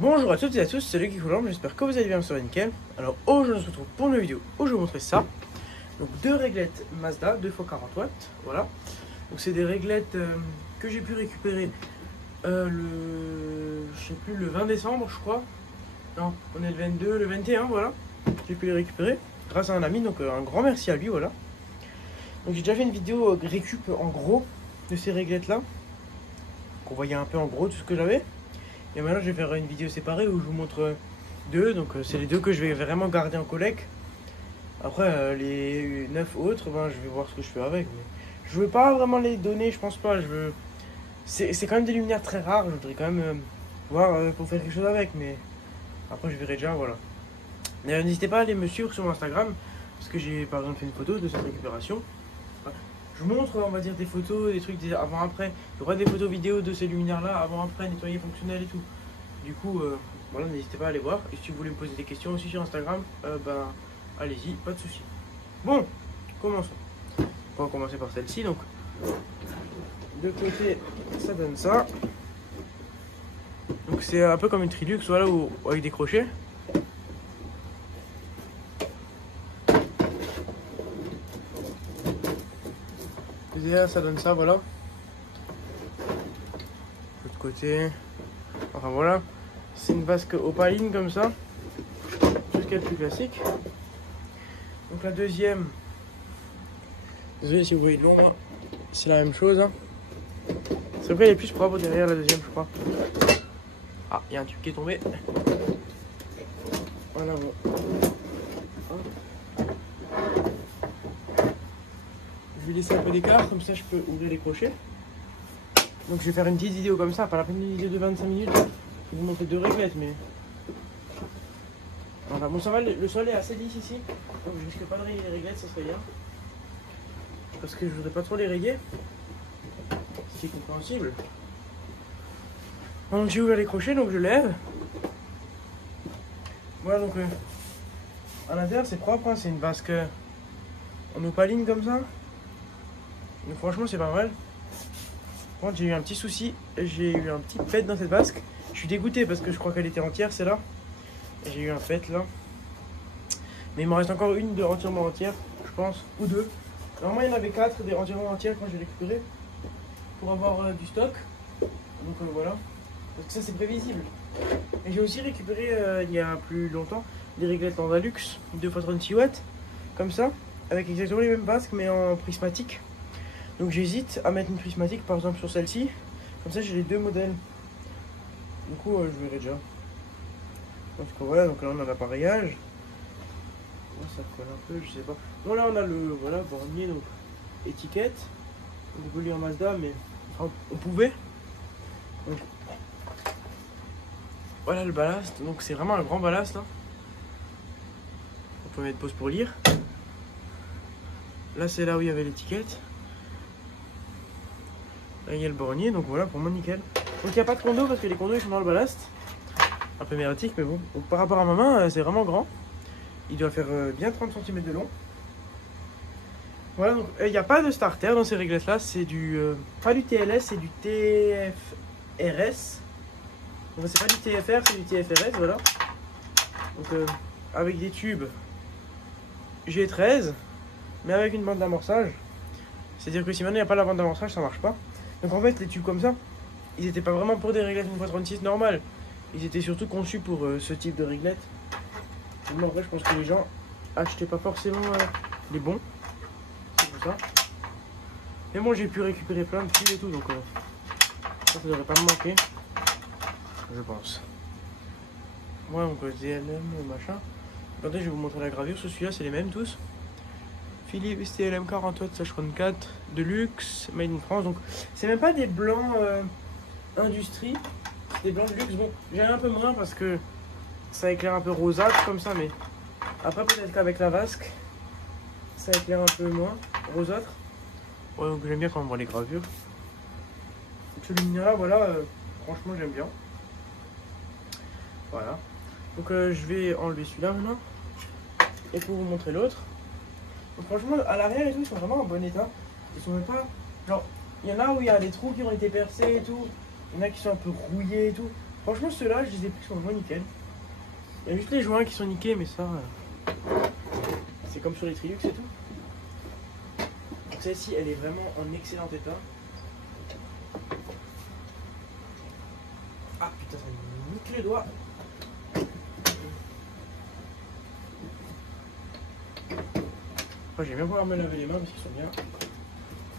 Bonjour à toutes et à tous, c'est Lucky Coulomb, j'espère que vous allez bien, ça va nickel. Alors aujourd'hui on se retrouve pour une vidéo où je vais vous montrer ça. Donc deux réglettes Mazda, 2x40 watts, voilà. Donc c'est des réglettes que j'ai pu récupérer le 20 décembre je crois. Non, on est le 22, le 21, voilà. J'ai pu les récupérer grâce à un ami, donc un grand merci à lui, voilà. Donc j'ai déjà fait une vidéo récup en gros de ces réglettes là. Qu'on voyait un peu en gros tout ce que j'avais. Et maintenant je vais faire une vidéo séparée où je vous montre deux. Donc c'est les deux que je vais vraiment garder en collect. Après les 9 autres, ben, je vais voir ce que je fais avec. Mais je veux pas vraiment les donner, je pense pas. C'est quand même des luminaires très rares. Je voudrais quand même voir pour faire quelque chose avec. Mais après je verrai déjà, voilà. D'ailleurs n'hésitez pas à aller me suivre sur mon Instagram. Parce que j'ai par exemple fait une photo de cette récupération. Je vous montre, on va dire, des photos, des trucs avant-après. Il y aura des photos vidéo de ces luminaires-là, avant-après, nettoyés, fonctionnels et tout. Du coup, voilà, n'hésitez pas à aller voir. Et si vous voulez me poser des questions aussi sur Instagram, ben, allez-y, pas de soucis. Bon, commençons. On va commencer par celle-ci. Donc, de côté, ça donne ça. Donc, c'est un peu comme une Trilux, voilà, avec des crochets. Derrière, ça donne ça, voilà. De l'autre côté, enfin voilà, c'est une vasque opaline comme ça, tout ce qui est le plus classique. Donc la deuxième, désolé si vous voyez de l'ombre, c'est la même chose. Hein. C'est vrai, elle est plus propre derrière la deuxième, je crois. Ah, il y a un tube qui est tombé. Voilà, bon. Je vais laisser un peu d'écart, comme ça je peux ouvrir les crochets. Donc je vais faire une petite vidéo comme ça, pas la peine d'une vidéo de 25 minutes. Je vais vous montrer deux réglettes, mais... Voilà, bon ça va, le sol est assez lisse ici. Donc je risque pas de rayer les réglettes, ça serait bien. Parce que je voudrais pas trop les rayer. C'est compréhensible. Donc j'ai ouvert les crochets, donc je lève. Voilà, donc à l'intérieur c'est propre, hein, c'est une vasque en opaline comme ça. Donc franchement c'est pas mal. Par contre j'ai eu un petit souci, j'ai eu un petit pet dans cette vasque. Je suis dégoûté parce que je crois qu'elle était entière celle-là. Et j'ai eu un pet là. Mais il m'en reste encore une de entièrement entière, je pense, ou deux. Normalement il y en avait 4 des entièrement entières quand j'ai récupéré. Pour avoir du stock. Donc voilà. Parce que ça c'est prévisible. Et j'ai aussi récupéré il y a plus longtemps des réglettes en Valux 2x36 watts. Comme ça. Avec exactement les mêmes vasques mais en prismatique. Donc j'hésite à mettre une prismatique par exemple sur celle-ci. Comme ça j'ai les deux modèles. Du coup je verrai déjà. Donc voilà, donc là on a l'appareillage. Oh, ça colle un peu, je sais pas. Bon là on a le voilà, bornier, donc étiquette. On peut lire Mazda mais enfin, on pouvait. Donc, voilà le ballast, donc c'est vraiment un grand ballast là. On peut mettre pause pour lire. Là c'est là où il y avait l'étiquette. Là il y a le bornier, donc voilà pour moi nickel. Donc il n'y a pas de condo parce que les condos ils sont dans le ballast. Un peu mérétique mais bon. Donc par rapport à ma main c'est vraiment grand. Il doit faire bien 30 cm de long. Voilà, donc il n'y a pas de starter dans ces réglettes là. C'est du pas du TLS, c'est du TFRS. Donc c'est pas du TFR, c'est du TFRS, voilà. Donc avec des tubes G13 mais avec une bande d'amorçage. C'est à dire que si maintenant il n'y a pas la bande d'amorçage ça marche pas. Donc en fait les tubes comme ça ils n'étaient pas vraiment pour des réglettes 1x36 normales. Ils étaient surtout conçus pour ce type de réglettes. Mais en vrai je pense que les gens achetaient pas forcément les bons. C'est pour ça. Mais bon j'ai pu récupérer plein de tubes et tout donc ça devrait pas me manquer. Je pense. Ouais donc ZLM machin. Attendez je vais vous montrer la gravure. Celui-là c'est les mêmes tous. Philips STLM 40 watts H34 Deluxe Made in France. Donc c'est même pas des blancs industrie. C'est des blancs de luxe. Bon j'ai un peu moins parce que ça éclaire un peu rosâtre comme ça, mais après peut-être qu'avec la vasque ça éclaire un peu moins rosâtre. Ouais donc j'aime bien quand on voit les gravures. Donc ce luminaire là voilà franchement j'aime bien. Voilà. Donc je vais enlever celui-là maintenant. Et pour vous montrer l'autre. Donc franchement à l'arrière et tout ils sont vraiment en bon état. Ils sont même pas. Genre il y en a où il y a des trous qui ont été percés et tout. Il y en a qui sont un peu rouillés et tout. Franchement, ceux-là, je les ai pris, ils sont vraiment nickel. Il y a juste les joints qui sont niqués, mais ça, c'est comme sur les Triux et tout. Celle-ci, elle est vraiment en excellent état. Ah putain, ça me nique les doigts. Moi, j'aime bien pouvoir me laver les mains parce qu'ils sont bien.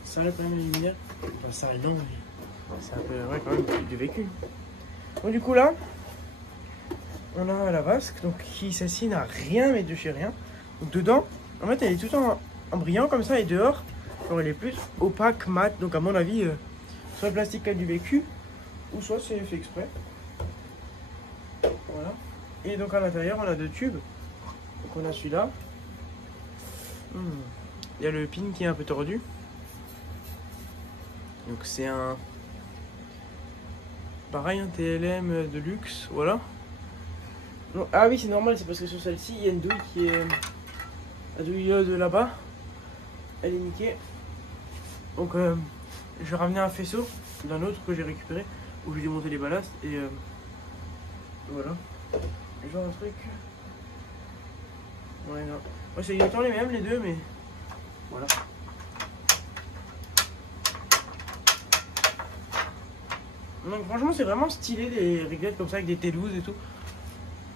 Ça, là, quand même, les luminaires. Enfin, ça, non, mais c'est un peu, ouais, quand même, du vécu. Bon, du coup, là, on a la vasque, donc qui, celle-ci n'a rien, mais de chez rien. Donc, dedans, en fait, elle est tout en brillant comme ça, et dehors, alors, elle est plus opaque, mat. Donc, à mon avis, soit le plastique qui a du vécu, ou soit c'est fait exprès. Voilà. Et donc, à l'intérieur, on a deux tubes. Donc, on a celui-là. Il y a le pin qui est un peu tordu. Donc c'est un... Pareil, un TLM de luxe, voilà. Non, ah oui, c'est normal, c'est parce que sur celle-ci, il y a une douille qui est... La douille de là-bas, elle est niquée. Donc je vais ramener un faisceau d'un autre que j'ai récupéré, où j'ai démonté les ballasts, et voilà. Genre un truc... Ouais, non. Ouais, c'est exactement les mêmes, les deux, mais... Voilà. Donc franchement, c'est vraiment stylé, des réglettes comme ça, avec des T12 et tout.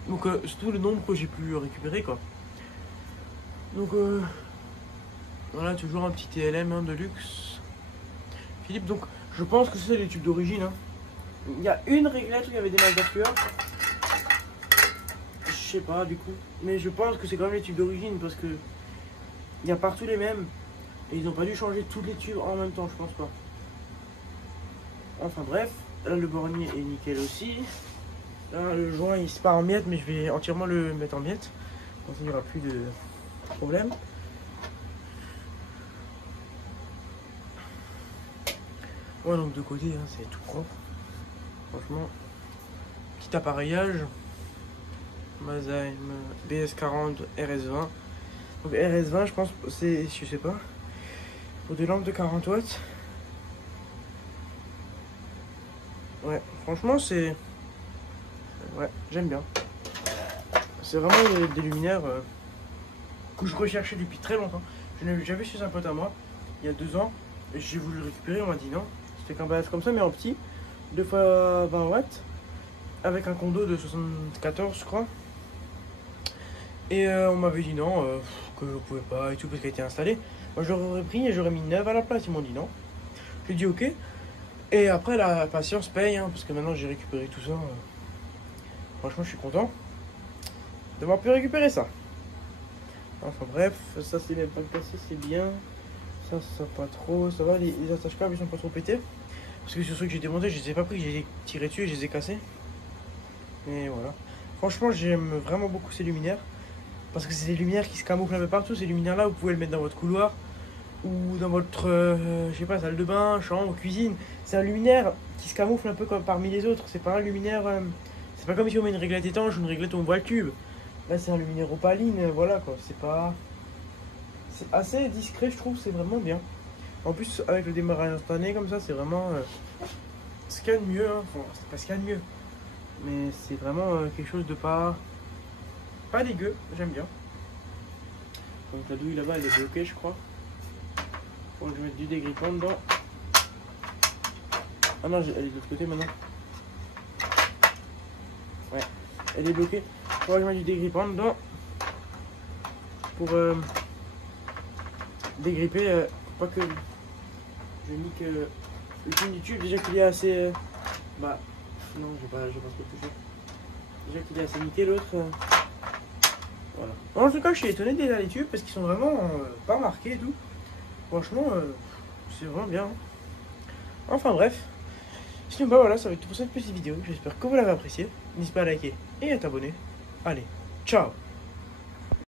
Donc c'est tout le nombre que j'ai pu récupérer, quoi. Donc voilà, toujours un petit TLM hein, de luxe. Philippe, donc je pense que c'est les tubes d'origine. Hein. Il y a une réglette où il y avait des masses d'affluents. Je sais pas du coup. Mais je pense que c'est quand même les tubes d'origine parce que il y a partout les mêmes. Et ils n'ont pas dû changer tous les tubes en même temps, je pense pas. Enfin bref, là le bornier est nickel aussi. Là le joint il se part en miettes, mais je vais entièrement le mettre en miettes. Comme ça il n'y aura plus de problème. Ouais, donc de côté, hein, c'est tout propre. Franchement, petit appareillage. Mazheim BS40 RS20. Donc RS20, je pense, c'est, je sais pas, pour des lampes de 40 watts. Ouais, franchement, c'est... Ouais, j'aime bien. C'est vraiment des luminaires que je recherchais depuis très longtemps. Je l'avais déjà vu chez un pote à moi, il y a 2 ans. J'ai voulu le récupérer, on m'a dit non. C'était qu'un balade comme ça, mais en petit. 2 fois 20 watts. Avec un condo de 74, je crois. Et on m'avait dit non, que je pouvais pas et tout, parce qu'elle était installée. Moi, je l'aurais pris et j'aurais mis 9 à la place. Ils m'ont dit non. J'ai dit ok. Et après, la patience paye, hein, parce que maintenant j'ai récupéré tout ça. Franchement, je suis content d'avoir pu récupérer ça. Enfin bref, ça c'est même pas cassé, c'est bien. Ça pas trop, ça va, les attaches câbles ils sont pas trop pétés. Parce que sur ceux que j'ai démontés, je les ai pas pris, j'ai tiré dessus et je les ai cassés. Et voilà. Franchement, j'aime vraiment beaucoup ces luminaires. Parce que c'est des luminaires qui se camouflent un peu partout. Ces luminaires là, vous pouvez le mettre dans votre couloir. Ou dans votre, je sais pas, salle de bain, chambre, cuisine. C'est un luminaire qui se camoufle un peu comme parmi les autres. C'est pas un luminaire... c'est pas comme si on met une réglette étanche ou une réglette où on voit le tube. Là, c'est un luminaire opaline, voilà quoi. C'est pas... C'est assez discret, je trouve, c'est vraiment bien. En plus, avec le démarrage instantané comme ça, c'est vraiment ce qu'il y a de mieux. Hein. Enfin, c'est pas ce qu'il y a de mieux. Mais c'est vraiment quelque chose de pas dégueu, j'aime bien. Donc la douille là-bas, elle est bloquée, je crois. Faut que je mette du dégrippant dedans. Ah non, elle est de l'autre côté maintenant. Ouais, elle est bloquée. Faut que je mette du dégrippant dedans. Pour dégripper, pas que je nique le pin du tube, déjà qu'il est assez bah non, je vais pas se toucher. Déjà qu'il est assez niqué l'autre. Voilà. En tout cas, je suis étonné des les tubes parce qu'ils sont vraiment pas marqués et tout. Franchement, c'est vraiment bien. Enfin bref. Sinon bah voilà, ça va être tout pour cette petite vidéo. J'espère que vous l'avez apprécié. N'hésitez pas à liker et à t'abonner. Allez, ciao.